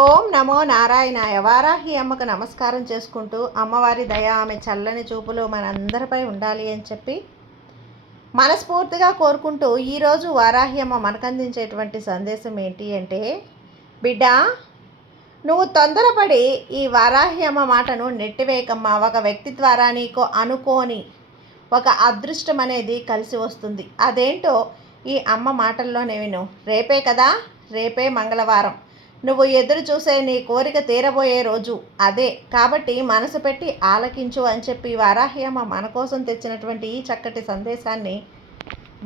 ఓం నమో నారాయణాయ. వారాహి అమ్మకు నమస్కారం చేసుకుంటూ అమ్మవారి దయ ఆమె చల్లని చూపులు మనందరిపై ఉండాలి అని చెప్పి మనస్ఫూర్తిగా కోరుకుంటూ ఈరోజు వారాహి అమ్మ మనకు అందించేటువంటి సందేశం ఏంటి అంటే, బిడ్డ, నువ్వు తొందరపడి ఈ వారాహి అమ్మ మాటను నెట్టివేయకమ్మా. ఒక వ్యక్తి ద్వారా నీకు అనుకోని ఒక అదృష్టం అనేది కలిసి వస్తుంది. అదేంటో ఈ అమ్మ మాటల్లోనే విను. రేపే కదా, రేపే మంగళవారం. నువ్వు ఎదురు చూసే నీ కోరిక తీరబోయే రోజు అదే. కాబట్టి మనసు పెట్టి ఆలకించు అని చెప్పి వారాహి అమ్మ మన కోసం తెచ్చినటువంటి ఈ చక్కటి సందేశాన్ని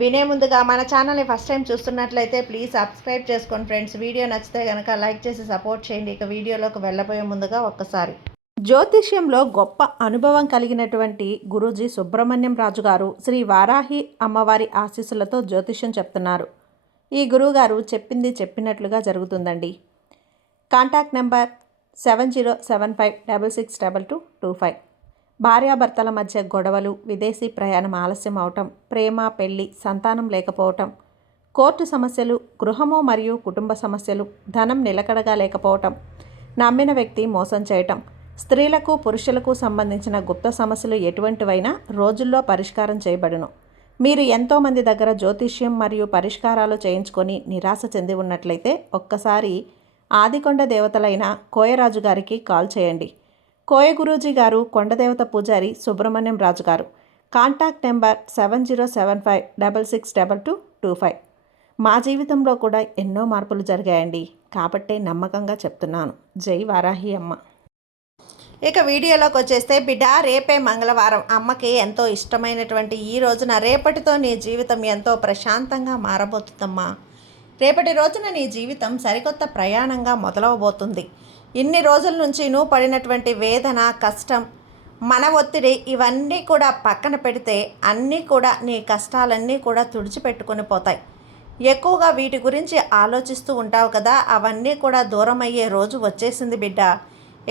వినే ముందుగా మన ఛానల్ని ఫస్ట్ టైం చూస్తున్నట్లయితే ప్లీజ్ సబ్స్క్రైబ్ చేసుకోండి ఫ్రెండ్స్. వీడియో నచ్చితే కనుక లైక్ చేసి సపోర్ట్ చేయండి. ఇక వీడియోలోకి వెళ్ళబోయే ముందుగా ఒక్కసారి జ్యోతిష్యంలో గొప్ప అనుభవం కలిగినటువంటి గురూజీ సుబ్రహ్మణ్యం రాజు గారు శ్రీ వారాహి అమ్మవారి ఆశీస్సులతో జ్యోతిష్యం చెప్తున్నారు. ఈ గురువుగారు చెప్పింది చెప్పినట్లుగా జరుగుతుందండి. Contact number 7075662225. భార్యాభర్తల మధ్య గొడవలు, విదేశీ ప్రయాణం ఆలస్యం అవటం, ప్రేమ, పెళ్లి, సంతానం లేకపోవటం, కోర్టు సమస్యలు, గృహము మరియు కుటుంబ సమస్యలు, ధనం నిలకడగా లేకపోవటం, నమ్మిన వ్యక్తి మోసం చేయటం, స్త్రీలకు పురుషులకు సంబంధించిన గుప్త సమస్యలు ఎటువంటివైనా రోజుల్లో పరిష్కారం చేయబడును. మీరు ఎంతోమంది దగ్గర జ్యోతిష్యం మరియు పరిష్కారాలు చేయించుకొని నిరాశ చెంది ఉన్నట్లయితే ఒక్కసారి ఆదికొండ దేవతలైన కోయరాజు గారికి కాల్ చేయండి. కోయ గురూజీ గారు కొండదేవత పూజారి సుబ్రహ్మణ్యం రాజు గారు. Contact number 7075662225. మా జీవితంలో కూడా ఎన్నో మార్పులు జరిగాయండి, కాబట్టే నమ్మకంగా చెప్తున్నాను. జై వారాహి అమ్మ. ఇక వీడియోలోకి వచ్చేస్తే, బిడ్డ, రేపే మంగళవారం. అమ్మకి ఎంతో ఇష్టమైనటువంటి ఈ రోజున రేపటితో నీ జీవితం ఎంతో ప్రశాంతంగా మారబోతుందమ్మా. రేపటి రోజున నీ జీవితం సరికొత్త ప్రయాణంగా మొదలవబోతుంది. ఇన్ని రోజుల నుంచి నువ్వు పడినటువంటి వేదన, కష్టం, మన ఒత్తిడి ఇవన్నీ కూడా పక్కన పెడితే అన్నీ కూడా నీ కష్టాలన్నీ కూడా తుడిచిపెట్టుకొని పోతాయి. ఎక్కువగా వీటి గురించి ఆలోచిస్తూ ఉంటావు కదా, అవన్నీ కూడా దూరం అయ్యే రోజు వచ్చేసింది బిడ్డ.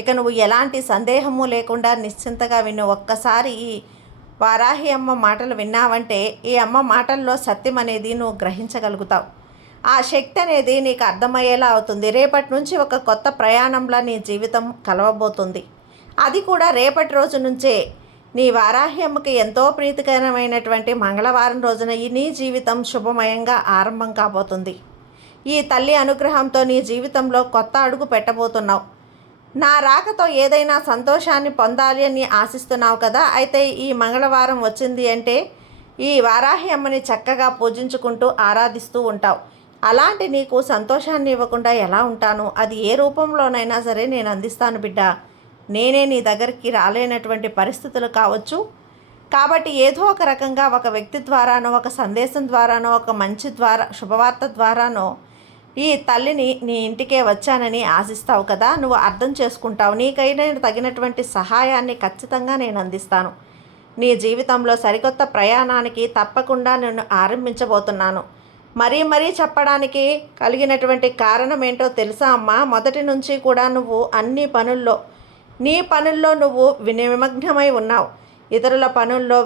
ఇక నువ్వు ఎలాంటి సందేహము లేకుండా నిశ్చింతగా విను. ఒక్కసారి ఈ వారాహి అమ్మ మాటలు విన్నావంటే ఈ అమ్మ మాటల్లో సత్యం అనేది నువ్వు గ్రహించగలుగుతావు. ఆ శక్తి అనేది నీకు అర్థమయ్యేలా అవుతుంది. రేపటి నుంచి ఒక కొత్త ప్రయాణంలో నీ జీవితం కలవబోతుంది. అది కూడా రేపటి రోజు నుంచే. నీ వారాహి అమ్మకి ఎంతో ప్రీతికరమైనటువంటి మంగళవారం రోజున నీ జీవితం శుభమయంగా ఆరంభం కాబోతుంది. ఈ తల్లి అనుగ్రహంతో నీ జీవితంలో కొత్త అడుగు పెట్టబోతున్నావు. నా రాకతో ఏదైనా సంతోషాన్ని పొందాలి అని ఆశిస్తున్నావు కదా, అయితే ఈ మంగళవారం వచ్చింది అంటే ఈ వారాహి అమ్మని చక్కగా పూజించుకుంటూ ఆరాధిస్తూ ఉంటావు. అలాంటి నీకు సంతోషాన్ని ఇవ్వకుండా ఎలా ఉంటాను? అది ఏ రూపంలోనైనా సరే నేను అందిస్తాను బిడ్డ. నేనే నీ దగ్గరికి రాలేనటువంటి పరిస్థితులు కావచ్చు. కాబట్టి ఏదో ఒక రకంగా ఒక వ్యక్తి ద్వారానో, ఒక సందేశం ద్వారానో, ఒక మంచి ద్వారా, శుభవార్త ద్వారానో ఈ తల్లిని నీ ఇంటికే వచ్చానని ఆశిస్తావు కదా, నువ్వు అర్థం చేసుకుంటావు. నీకైనా తగినటువంటి సహాయాన్ని ఖచ్చితంగా నేను అందిస్తాను. నీ జీవితంలో సరికొత్త ప్రయాణానికి తప్పకుండా నేను ఆరంభించబోతున్నాను. మరీ చెప్పడానికి కలిగినటువంటి కారణం ఏంటో తెలుసా అమ్మా? మొదటి నుంచి కూడా నువ్వు అన్ని పనుల్లో, నీ పనుల్లో నువ్వు నిమగ్నమై ఉన్నావు. ఇతరుల పనుల్లో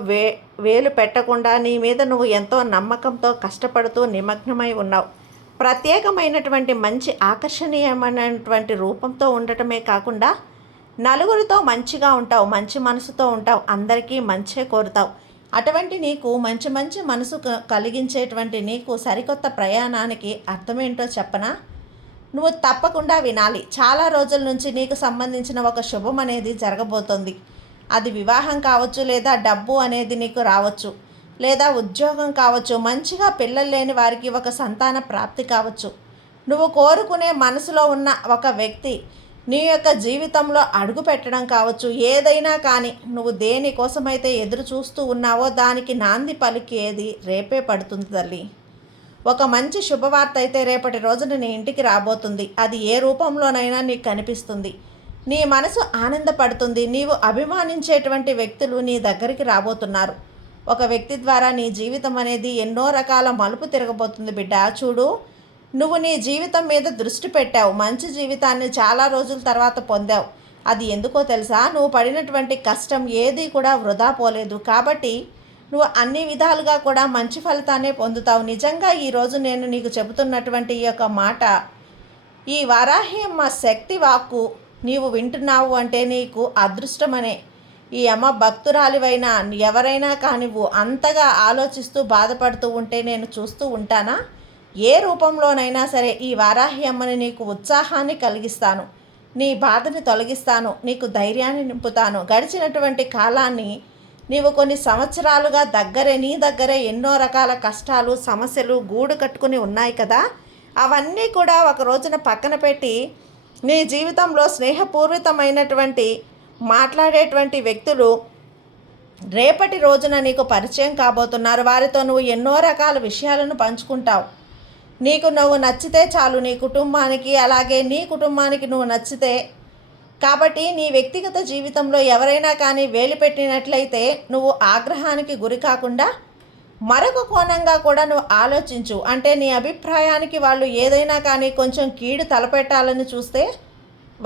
వేలు పెట్టకుండా నీ మీద నువ్వు ఎంతో నమ్మకంతో కష్టపడుతూ నిమగ్నమై ఉన్నావు. ప్రత్యేకమైనటువంటి మంచి ఆకర్షణీయమైనటువంటి రూపంతో ఉండటమే కాకుండా నలుగురితో మంచిగా ఉంటావు, మంచి మనసుతో ఉంటావు, అందరికీ మంచే కోరుతావు. అటువంటి నీకు మంచి మనసు కలిగించేటువంటి నీకు సరికొత్త ప్రయాణానికి అర్థమేంటో చెప్పనా? నువ్వు తప్పకుండా వినాలి. చాలా రోజుల నుంచి నీకు సంబంధించిన ఒక శుభం అనేది జరగబోతోంది. అది వివాహం కావచ్చు, లేదా డబ్బు అనేది నీకు రావచ్చు, లేదా ఉద్యోగం కావచ్చు, మంచిగా పిల్లలు లేని వారికి ఒక సంతాన ప్రాప్తి కావచ్చు. నువ్వు కోరుకునే మనసులో ఉన్న ఒక వ్యక్తి నీ యొక్క జీవితంలో అడుగు పెట్టడం కావచ్చు. ఏదైనా కానీ నువ్వు దేనికోసమైతే ఎదురు చూస్తూ ఉన్నావో దానికి నాంది పలికేది రేపే పడుతుంది తల్లి. ఒక మంచి శుభవార్త అయితే రేపటి రోజున నీ ఇంటికి రాబోతుంది. అది ఏ రూపంలోనైనా నీకు కనిపిస్తుంది. నీ మనసు ఆనందపడుతుంది. నీవు అభిమానించేటువంటి వ్యక్తులు నీ దగ్గరికి రాబోతున్నారు. ఒక వ్యక్తి ద్వారా నీ జీవితం అనేది ఎన్నో రకాల మలుపు తిరగబోతుంది బిడ్డ. చూడు, నువ్వు నీ జీవితం మీద దృష్టి పెట్టావు. మంచి జీవితాన్ని చాలా రోజుల తర్వాత పొందావు. అది ఎందుకో తెలుసా? నువ్వు పడినటువంటి కష్టం ఏది కూడా వృధా పోలేదు. కాబట్టి నువ్వు అన్ని విధాలుగా కూడా మంచి ఫలితాన్ని పొందుతావు. నిజంగా ఈరోజు నేను నీకు చెబుతున్నటువంటి ఈ యొక్క మాట ఈ వారాహి అమ్మ శక్తి వాక్కు నీవు వింటున్నావు అంటే నీకు అదృష్టమనే. ఈ అమ్మ భక్తురాలివైనా ఎవరైనా కానివ్వు అంతగా ఆలోచిస్తూ బాధపడుతూ ఉంటే నేను చూస్తూ ఉంటానా? ఏ రూపంలోనైనా సరే ఈ వారాహి అమ్మని నీకు ఉత్సాహాన్ని కలిగిస్తాను, నీ బాధని తొలగిస్తాను, నీకు ధైర్యాన్ని నింపుతాను. గడిచినటువంటి కాలాన్ని నీవు కొన్ని సంవత్సరాలుగా నీ దగ్గరే ఎన్నో రకాల కష్టాలు సమస్యలు గూడు కట్టుకుని ఉన్నాయి కదా, అవన్నీ కూడా ఒక రోజున పక్కన పెట్టి నీ జీవితంలో స్నేహపూర్వకమైనటువంటి మాట్లాడేటువంటి వ్యక్తులు రేపటి రోజున నీకు పరిచయం కాబోతున్నారు. వారితో నువ్వు ఎన్నో రకాల విషయాలను పంచుకుంటావు. నీకు నువ్వు నచ్చితే చాలు, నీ కుటుంబానికి అలాగే నీ కుటుంబానికి నువ్వు నచ్చితే. కాబట్టి నీ వ్యక్తిగత జీవితంలో ఎవరైనా కానీ వేలు పెట్టినట్లయితే నువ్వు ఆగ్రహానికి గురి కాకుండా మరొక కోణంగా కూడా నువ్వు ఆలోచించు. అంటే నీ అభిప్రాయానికి వాళ్ళు ఏదైనా కానీ కొంచెం కీడు తలపెట్టాలని చూస్తే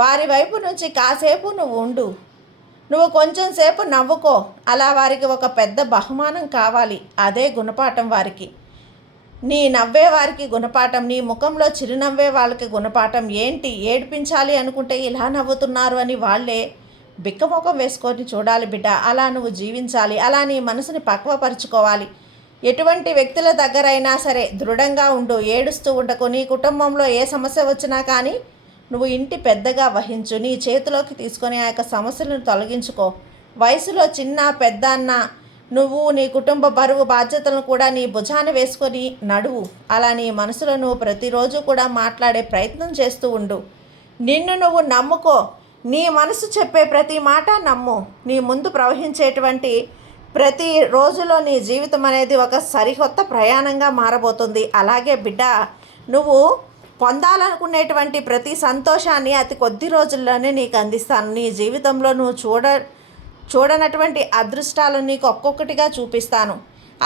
వారి వైపు నుంచి కాసేపు నువ్వు ఉండు, నువ్వు కొంచెం సేపు నవ్వుకో. అలా వారికి ఒక పెద్ద బహుమానం కావాలి, అదే గుణపాఠం వారికి. నీ నవ్వే వారికి గుణపాఠం, నీ ముఖంలో చిరునవ్వే వాళ్ళకి గుణపాఠం. ఏంటి ఏడిపించాలి అనుకుంటే ఇలా నవ్వుతున్నారు అని వాళ్ళే బిక్కముఖం వేసుకొని చూడాలి బిడ్డ. అలా నువ్వు జీవించాలి, అలా నీ మనసుని పక్వపరుచుకోవాలి. ఎటువంటి వ్యక్తుల దగ్గరైనా సరే దృఢంగా ఉండు, ఏడుస్తూ ఉండకు. నీ కుటుంబంలో ఏ సమస్య వచ్చినా కానీ నువ్వు ఇంటి పెద్దగా వహించు, నీ చేతిలోకి తీసుకొని ఆ యొక్క సమస్యలను తొలగించుకో. వయసులో చిన్న పెద్ద అన్న నువ్వు నీ కుటుంబ బరువు బాధ్యతలను కూడా నీ భుజాన వేసుకొని నడువు. అలా నీ మనసులో నువ్వు ప్రతిరోజు కూడా మాట్లాడే ప్రయత్నం చేస్తూ ఉండు. నిన్ను నువ్వు నమ్ముకో, నీ మనసు చెప్పే ప్రతి మాట నమ్ము. నీ ముందు ప్రవహించేటువంటి ప్రతి రోజులో నీ జీవితం అనేది ఒక సరికొత్త ప్రయాణంగా మారబోతుంది. అలాగే బిడ్డ, నువ్వు పొందాలనుకునేటువంటి ప్రతి సంతోషాన్ని అతి కొద్ది రోజుల్లోనే నీకు అందిస్తాను. నీ జీవితంలో నువ్వు చూడనటువంటి అదృష్టాలను నీకు ఒక్కొక్కటిగా చూపిస్తాను.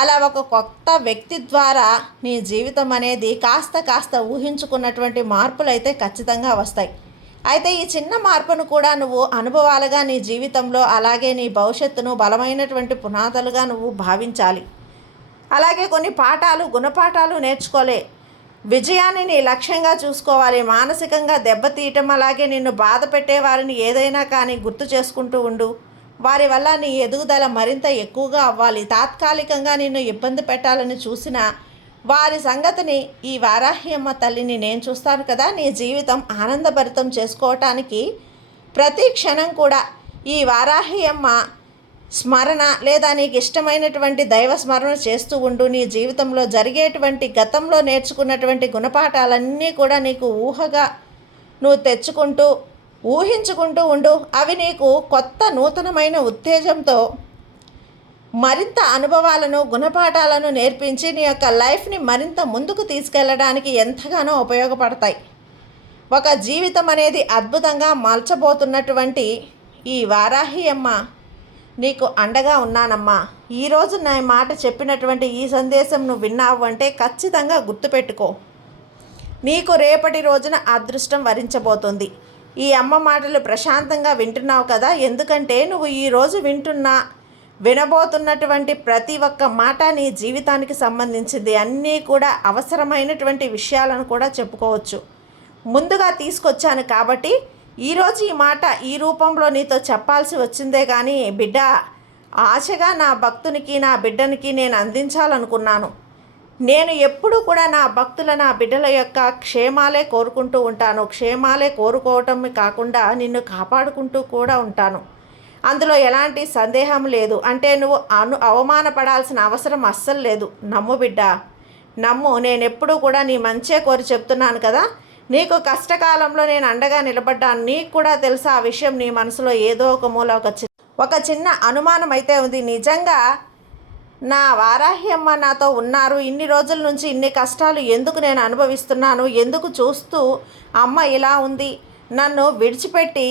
అలా ఒక కొత్త వ్యక్తి ద్వారా నీ జీవితం అనేది కాస్త ఊహించుకున్నటువంటి మార్పులు అయితే ఖచ్చితంగా వస్తాయి. అయితే ఈ చిన్న మార్పును కూడా నువ్వు అనుభవాలుగా నీ జీవితంలో అలాగే నీ భవిష్యత్తును బలమైనటువంటి పునాదులుగా నువ్వు భావించాలి. అలాగే కొన్ని పాఠాలు గుణపాఠాలు నేర్చుకోలే. విజయాన్ని నీ లక్ష్యంగా చూసుకోవాలి. మానసికంగా దెబ్బతీయటం అలాగే నిన్ను బాధ పెట్టేవారిని ఏదైనా కానీ గుర్తు చేసుకుంటూ ఉండు. వారి వల్ల నీ ఎదుగుదల మరింత ఎక్కువగా అవ్వాలి. తాత్కాలికంగా నిన్ను ఇబ్బంది పెట్టాలని చూసిన వారి సంగతిని ఈ వారాహి అమ్మ తల్లిని నేను చూస్తాను కదా. నీ జీవితం ఆనందభరితం చేసుకోవటానికి ప్రతి క్షణం కూడా ఈ వారాహి అమ్మ స్మరణ లేదా నీకు ఇష్టమైనటువంటి దైవ స్మరణ చేస్తూ ఉండు. నీ జీవితంలో జరిగేటువంటి గతంలో నేర్చుకున్నటువంటి గుణపాఠాలన్నీ కూడా నీకు ఊహగా నువ్వు తెచ్చుకుంటూ ఊహించుకుంటూ ఉండు. అవి నీకు కొత్త నూతనమైన ఉత్తేజంతో మరింత అనుభవాలను గుణపాఠాలను నేర్పించి నీ యొక్క లైఫ్ని మరింత ముందుకు తీసుకెళ్ళడానికి ఎంతగానో ఉపయోగపడతాయి. ఒక జీవితం అనేది అద్భుతంగా మలచబోతున్నటువంటి ఈ వారాహి అమ్మ నీకు అండగా ఉన్నానమ్మా. ఈరోజు నా మాట చెప్పినటువంటి ఈ సందేశం నువ్వు విన్నావు అంటే ఖచ్చితంగా గుర్తుపెట్టుకో, నీకు రేపటి రోజున అదృష్టం వరించబోతుంది. ఈ అమ్మ మాటలు ప్రశాంతంగా వింటున్నావు కదా, ఎందుకంటే నువ్వు ఈరోజు వినబోతున్నటువంటి ప్రతి ఒక్క మాట నీ జీవితానికి సంబంధించింది. అన్నీ కూడా అవసరమైనటువంటి విషయాలను కూడా చెప్పుకోవచ్చు. ముందుగా తీసుకొచ్చాను కాబట్టి ఈరోజు ఈ మాట ఈ రూపంలో నీతో చెప్పాల్సి వచ్చిందే కానీ బిడ్డ, ఆశగా నా భక్తునికి నా బిడ్డనికి నేను అందించాలనుకున్నాను. నేను ఎప్పుడూ కూడా నా భక్తుల నా బిడ్డల యొక్క క్షేమాలే కోరుకుంటూ ఉంటాను. క్షేమాలే కోరుకోవటం కాకుండా నిన్ను కాపాడుకుంటూ కూడా ఉంటాను. అందులో ఎలాంటి సందేహం లేదు. అంటే నువ్వు అవమానపడాల్సిన అవసరం అస్సలు లేదు. నమ్ము బిడ్డ, నమ్ము. నేను ఎప్పుడూ కూడా నీ మంచే కోరి చెప్తున్నాను కదా. నీకు కష్టకాలంలో నేను అండగా నిలబడ్డాను. నీకు కూడా తెలుసా ఆ విషయం. నీ మనసులో ఏదో ఒక మూల ఒక చిన్న అనుమానం అయితే ఉంది. నిజంగా నా వారాహి అమ్మ నాతో ఉన్నారు, ఇన్ని రోజుల నుంచి ఇన్ని కష్టాలు ఎందుకు నేను అనుభవిస్తున్నాను, ఎందుకు చూస్తూ అమ్మ ఇలా ఉంది, నన్ను విడిచిపెట్టి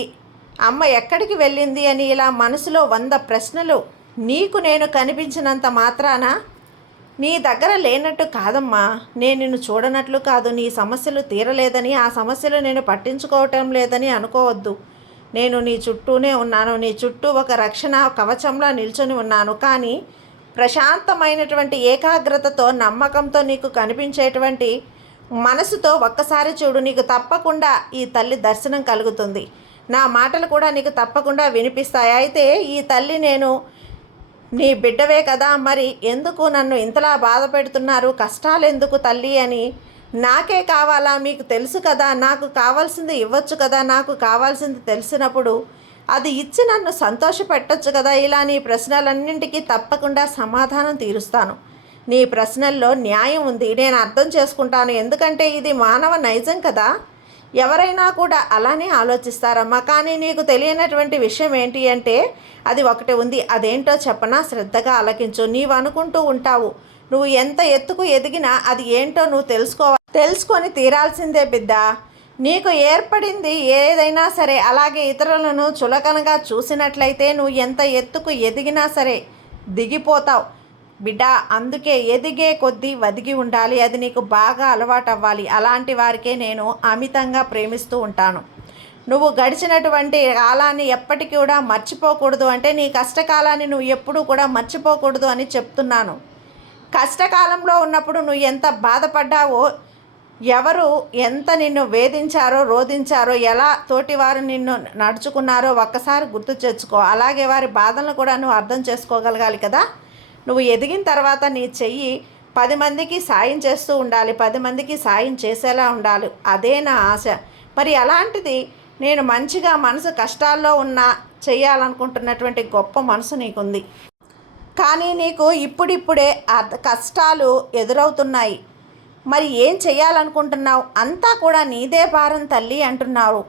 అమ్మ ఎక్కడికి వెళ్ళింది అని ఇలా మనసులో 100 ప్రశ్నలు. నీకు నేను కనిపించినంత మాత్రాన నీ దగ్గర లేనట్టు కాదమ్మా. నేను నిన్ను చూడనట్లు కాదు. నీ సమస్యలు తీరలేదని ఆ సమస్యలు నేను పట్టించుకోవటం లేదని అనుకోవద్దు. నేను నీ చుట్టూనే ఉన్నాను. నీ చుట్టూ ఒక రక్షణ కవచంలా నిల్చొని ఉన్నాను. కానీ ప్రశాంతమైనటువంటి ఏకాగ్రతతో నమ్మకంతో నీకు కనిపించేటువంటి మనసుతో ఒక్కసారి చూడు, నీకు తప్పకుండా ఈ తల్లి దర్శనం కలుగుతుంది. నా మాటలు కూడా నీకు తప్పకుండా వినిపిస్తాయి. అయితే ఈ తల్లి నేను నీ బిడ్డవే కదా, మరి ఎందుకు నన్ను ఇంతలా బాధ పెడుతున్నారు, కష్టాలు ఎందుకు తల్లి అని నాకే కావాలా, మీకు తెలుసు కదా, నాకు కావాల్సింది ఇవ్వచ్చు కదా, నాకు కావాల్సింది తెలిసినప్పుడు అది ఇచ్చి నన్ను సంతోషపెట్టచ్చు కదా. ఇలా నీ ప్రశ్నలన్నింటికీ తప్పకుండా సమాధానం తీరుస్తాను. నీ ప్రశ్నల్లో న్యాయం ఉంది, నేను అర్థం చేసుకుంటాను. ఎందుకంటే ఇది మానవ నైజం కదా, ఎవరైనా కూడా అలానే ఆలోచిస్తారమ్మా. కానీ నీకు తెలియనటువంటి విషయం ఏంటి అంటే అది ఒకటి ఉంది. అదేంటో చెప్పనా, శ్రద్ధగా ఆలకించు. నీవు అనుకుంటూ ఉంటావు నువ్వు ఎంత ఎత్తుకు ఎదిగినా అది ఏంటో నువ్వు తెలుసుకొని తీరాల్సిందే బిడ్డ. నీకు ఏర్పడింది ఏదైనా సరే, అలాగే ఇతరులను చులకనగా చూసినట్లయితే నువ్వు ఎంత ఎత్తుకు ఎదిగినా సరే దిగిపోతావు బిడ్డ. అందుకే ఎదిగే కొద్దీ వదిగి ఉండాలి. అది నీకు బాగా అలవాటు అవ్వాలి. అలాంటి వారికే నేను అమితంగా ప్రేమిస్తూ ఉంటాను. నువ్వు గడిచినటువంటి కాలాన్ని ఎప్పటికీ కూడా మర్చిపోకూడదు. అంటే నీ కష్టకాలాన్ని నువ్వు ఎప్పుడూ కూడా మర్చిపోకూడదు అని చెప్తున్నాను. కష్టకాలంలో ఉన్నప్పుడు నువ్వు ఎంత బాధపడ్డావో, ఎవరు ఎంత నిన్ను వేధించారో, రోధించారో, ఎలా తోటివారు నిన్ను నడుచుకున్నారో ఒక్కసారి గుర్తు తెచ్చుకో. అలాగే వారి బాధలను కూడా నువ్వు అర్థం చేసుకోగలగాలి కదా. నువ్వు ఎదిగిన తర్వాత నీ చెయ్యి 10 మందికి సాయం చేస్తూ ఉండాలి, 10 మందికి సాయం చేసేలా ఉండాలి. అదే నా ఆశ. మరి అలాంటిది నేను మంచిగా మనసు కష్టాల్లో ఉన్నా చేయాలనుకుంటున్నటువంటి గొప్ప మనసు నీకుంది. కానీ నీకు ఇప్పుడిప్పుడే కష్టాలు ఎదురవుతున్నాయి. మరి ఏం చేయాలనుకుంటున్నావు? అంతా కూడా నీదే భారం తల్లి అంటున్నావు.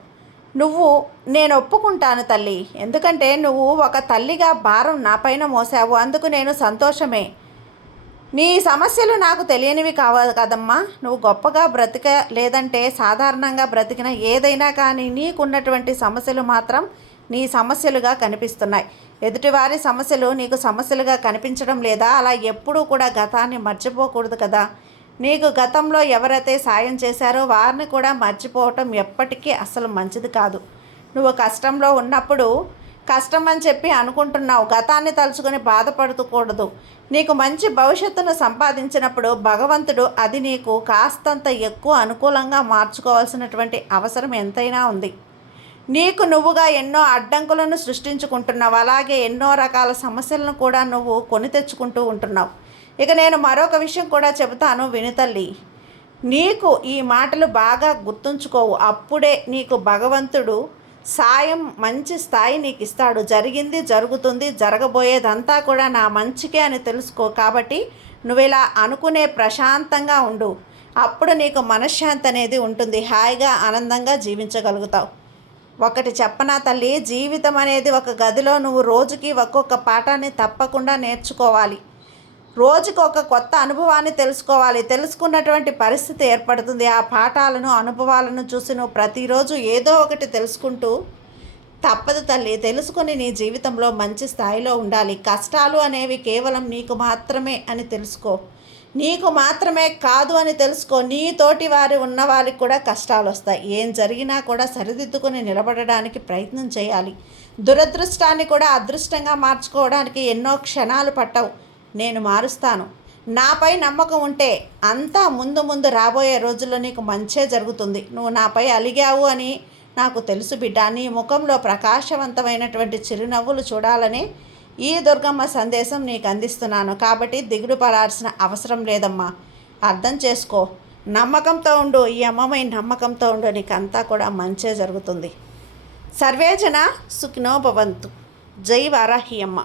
నేను ఒప్పుకుంటాను తల్లి, ఎందుకంటే నువ్వు ఒక తల్లిగా భారం నా పైన మోసావు. అందుకు నేను సంతోషమే. నీ సమస్యలు నాకు తెలియనివి కావాలి కదమ్మా. నువ్వు గొప్పగా లేదంటే సాధారణంగా బ్రతికిన ఏదైనా కానీ నీకున్నటువంటి సమస్యలు మాత్రం నీ సమస్యలుగా కనిపిస్తున్నాయి. ఎదుటివారి సమస్యలు నీకు సమస్యలుగా కనిపించడం లేదా? అలా ఎప్పుడూ కూడా గతాన్ని మర్చిపోకూడదు కదా. నీకు గతంలో ఎవరైతే సాయం చేశారో వారిని కూడా మర్చిపోవటం ఎప్పటికీ అసలు మంచిది కాదు. నువ్వు కష్టంలో ఉన్నప్పుడు కష్టం అని చెప్పి అనుకుంటున్నావు, గతాన్ని తలుచుకొని బాధపడకూడదు. నీకు మంచి భవిష్యత్తును సంపాదించినప్పుడు భగవంతుడు అది నీకు కాస్తంత ఎక్కువ అనుకూలంగా మార్చుకోవాల్సినటువంటి అవసరం ఎంతైనా ఉంది. నీకు నువ్వుగా ఎన్నో అడ్డంకులను సృష్టించుకుంటున్నావు. అలాగే ఎన్నో రకాల సమస్యలను కూడా నువ్వు కొని తెచ్చుకుంటూ ఉంటున్నావు. ఇక నేను మరొక విషయం కూడా చెబుతాను విను తల్లి. నీకు ఈ మాటలు బాగా గుర్తుంచుకోవు. అప్పుడే నీకు భగవంతుడు సాయం మంచి స్థాయి నీకు ఇస్తాడు. జరిగింది జరుగుతుంది, జరగబోయేదంతా కూడా నా మంచికే అని తెలుసుకో. కాబట్టి నువ్వు ఇలా అనుకునే ప్రశాంతంగా ఉండు. అప్పుడు నీకు మనశ్శాంతి అనేది ఉంటుంది. హాయిగా ఆనందంగా జీవించగలుగుతావు. ఒకటి చెప్పనా తల్లి, జీవితం అనేది ఒక గదిలో నువ్వు రోజుకి ఒక్కొక్క పాఠాన్ని తప్పకుండా నేర్చుకోవాలి. రోజుకి ఒక కొత్త అనుభవాన్ని తెలుసుకోవాలి. తెలుసుకున్నటువంటి పరిస్థితి ఏర్పడుతుంది. ఆ పాఠాలను అనుభవాలను చూసి నువ్వు ప్రతిరోజు ఏదో ఒకటి తెలుసుకుంటూ తప్పదు తల్లి. తెలుసుకొని నీ జీవితంలో మంచి స్థాయిలో ఉండాలి. కష్టాలు అనేవి కేవలం నీకు మాత్రమే అని తెలుసుకో. నీకు మాత్రమే కాదు అని తెలుసుకో. నీ తోటి వారి ఉన్న వారికి కూడా కష్టాలు వస్తాయి. ఏం జరిగినా కూడా సరిదిద్దుకొని నిలబడడానికి ప్రయత్నం చేయాలి. దురదృష్టాన్ని కూడా అదృష్టంగా మార్చుకోవడానికి ఎన్నో క్షణాలు పట్టవు. నేను మారుస్తాను. నాపై నమ్మకం ఉంటే అంతా ముందు రాబోయే రోజుల్లో నీకు మంచే జరుగుతుంది. నువ్వు నాపై అలిగావు అని నాకు తెలుసు బిడ్డ. నీ ముఖంలో ప్రకాశవంతమైనటువంటి చిరునవ్వులు చూడాలని ఈ దుర్గమ్మ సందేశం నీకు అందిస్తున్నాను. కాబట్టి దిగులు పడాల్సిన అవసరం లేదమ్మా. అర్థం చేసుకో. నమ్మకంతో ఉండు. ఈ అమ్మమై నమ్మకంతో ఉండు. నీకు అంతా కూడా మంచే జరుగుతుంది. సర్వేజన సుఖినో భవంతు. జై వారాహి అమ్మ.